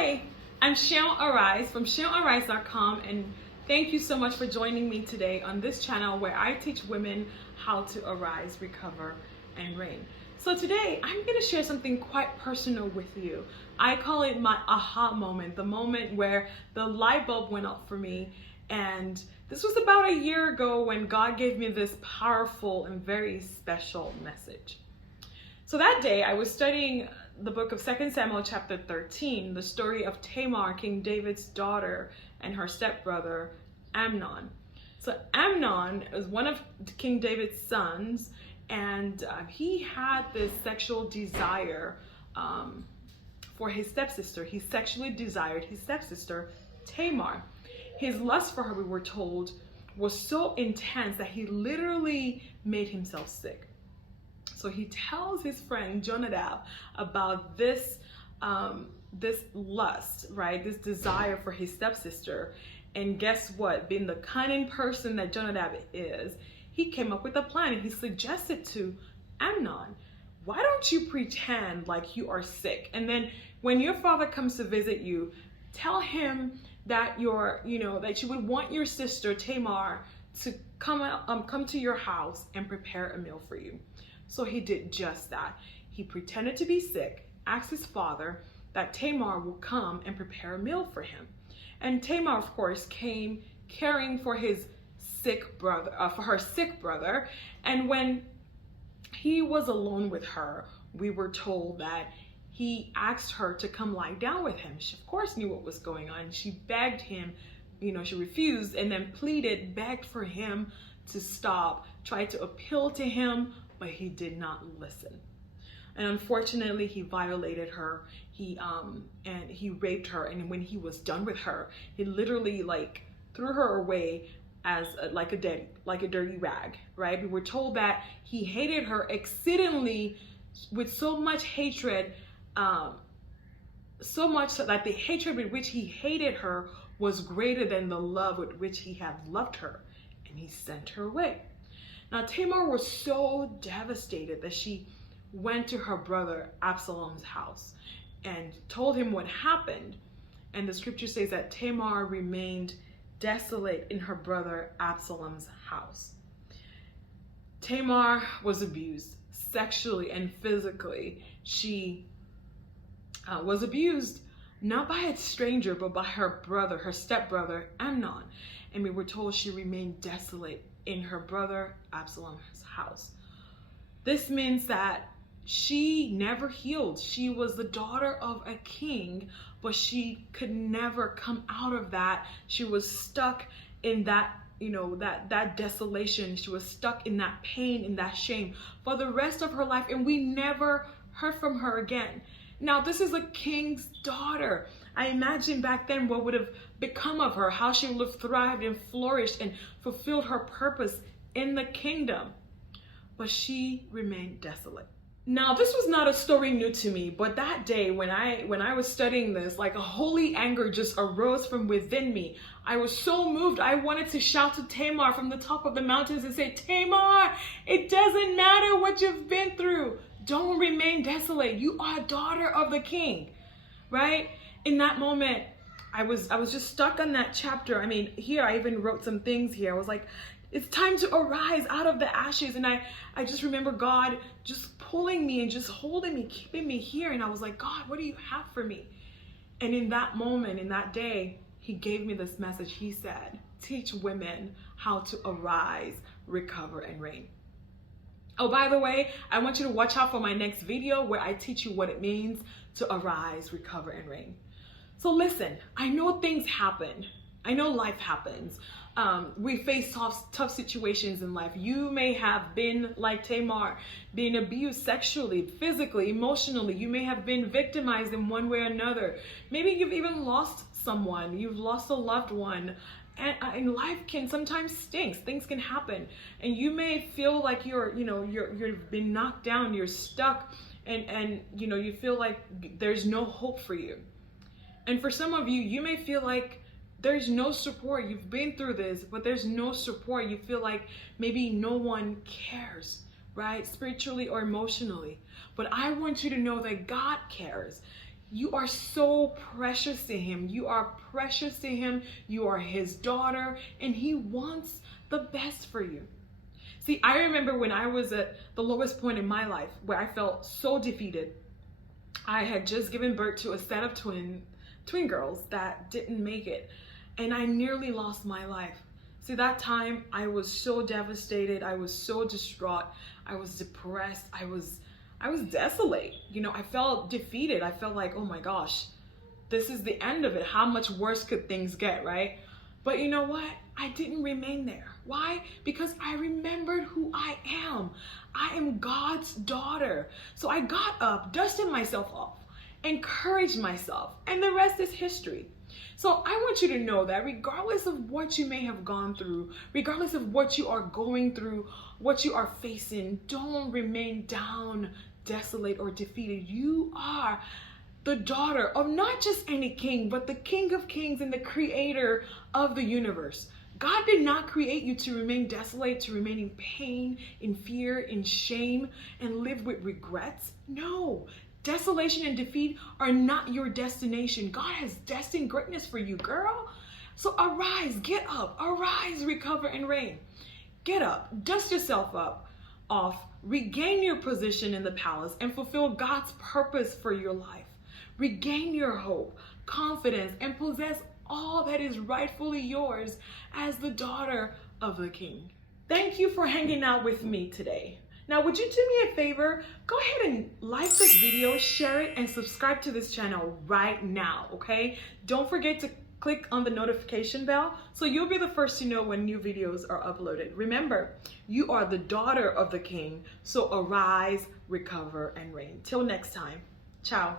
Hi, I'm Seun from SeunArise.com, and thank you so much for joining me today on this channel where I teach women how to arise, recover, and reign. So today I'm going to share something quite personal with you. I call it my aha moment, the moment where the light bulb went off for me. And this was about a year ago when God gave me this powerful and very special message. So that day I was studying the book of 2 Samuel chapter 13, the story of Tamar, King David's daughter, and her stepbrother Amnon. So Amnon is one of King David's sons, and he had this sexual desire for his stepsister. He sexually desired his stepsister Tamar. His lust for her, we were told, was so intense that he literally made himself sick. So he tells his friend Jonadab about this lust, right? This desire for his stepsister. And guess what? Being the cunning person that Jonadab is, he came up with a plan, and he suggested to Amnon, why don't you pretend like you are sick? And then when your father comes to visit you, tell him that that you would want your sister Tamar to come to your house and prepare a meal for you. So he did just that. He pretended to be sick, asked his father that Tamar will come and prepare a meal for him. And Tamar, of course, came caring for his sick brother, for her sick brother. And when he was alone with her, we were told that he asked her to come lie down with him. She, of course, knew what was going on. She begged him, she refused, and then begged for him to stop, tried to appeal to him, but he did not listen. And unfortunately, he violated her. He raped her. And when he was done with her, he literally threw her away as like a dirty rag, right? We were told that he hated her exceedingly with so much hatred, so much that the hatred with which he hated her was greater than the love with which he had loved her, and he sent her away. Now, Tamar was so devastated that she went to her brother Absalom's house and told him what happened. And the scripture says that Tamar remained desolate in her brother Absalom's house. Tamar was abused sexually and physically. She was abused not by a stranger, but by her brother, her stepbrother Amnon. And we were told she remained desolate in her brother Absalom's house. This means that she never healed. She was the daughter of a king, but she could never come out of that. She was stuck in that, that desolation. She was stuck in that pain, in that shame for the rest of her life, and we never heard from her again. Now, this is a king's daughter. I imagine back then what would have become of her, how she would have thrived and flourished and fulfilled her purpose in the kingdom. But she remained desolate. Now, this was not a story new to me, but that day when I was studying this, a holy anger just arose from within me. I was so moved. I wanted to shout to Tamar from the top of the mountains and say, Tamar, it doesn't matter what you've been through. Don't remain desolate. You are a daughter of the king, right? In that moment, I was just stuck on that chapter. Here I even wrote some things here. I was like, it's time to arise out of the ashes. And I just remember God just pulling me and just holding me, keeping me here. And I was like, God, what do you have for me? And in that moment, in that day, he gave me this message. He said, teach women how to arise, recover, and reign. Oh, by the way, I want you to watch out for my next video where I teach you what it means to arise, recover, and reign. So listen, I know things happen. I know life happens. We face tough situations in life. You may have been like Tamar, being abused sexually, physically, emotionally. You may have been victimized in one way or another. Maybe you've even lost someone. You've lost a loved one. And life can sometimes stinks. Things can happen, and you may feel like you've been knocked down. You're stuck, and you feel like there's no hope for you. And for some of you, you may feel like there's no support. You've been through this, but there's no support. You feel like maybe no one cares, right? Spiritually or emotionally. But I want you to know that God cares. You are so precious to him. You are precious to him. You are his daughter, and he wants the best for you. See, I remember when I was at the lowest point in my life where I felt so defeated. I had just given birth to a set of twin girls that didn't make it, and I nearly lost my life. See, that time I was so devastated. I was so distraught. I was depressed. I was desolate. You know, I felt defeated. I felt like, oh my gosh, this is the end of it. How much worse could things get, right? But you know what? I didn't remain there. Why? Because I remembered who I am. I am God's daughter. So I got up, dusted myself off, encouraged myself, and the rest is history. So I want you to know that regardless of what you may have gone through, regardless of what you are going through, what you are facing, don't remain down, desolate, or defeated. You are the daughter of not just any king, but the King of Kings and the creator of the universe. God did not create you to remain desolate, to remain in pain, in fear, in shame, and live with regrets. No. Desolation and defeat are not your destination. God has destined greatness for you, girl. So arise, get up, arise, recover, and reign. Get up, dust yourself off, regain your position in the palace, and fulfill God's purpose for your life. Regain your hope, confidence, and possess all that is rightfully yours as the daughter of the King. Thank you for hanging out with me today. Now, would you do me a favor? Go ahead and like this video, share it, and subscribe to this channel right now, okay? Don't forget to click on the notification bell so you'll be the first to know when new videos are uploaded. Remember, you are the daughter of the King, so arise, recover, and reign. Till next time, ciao.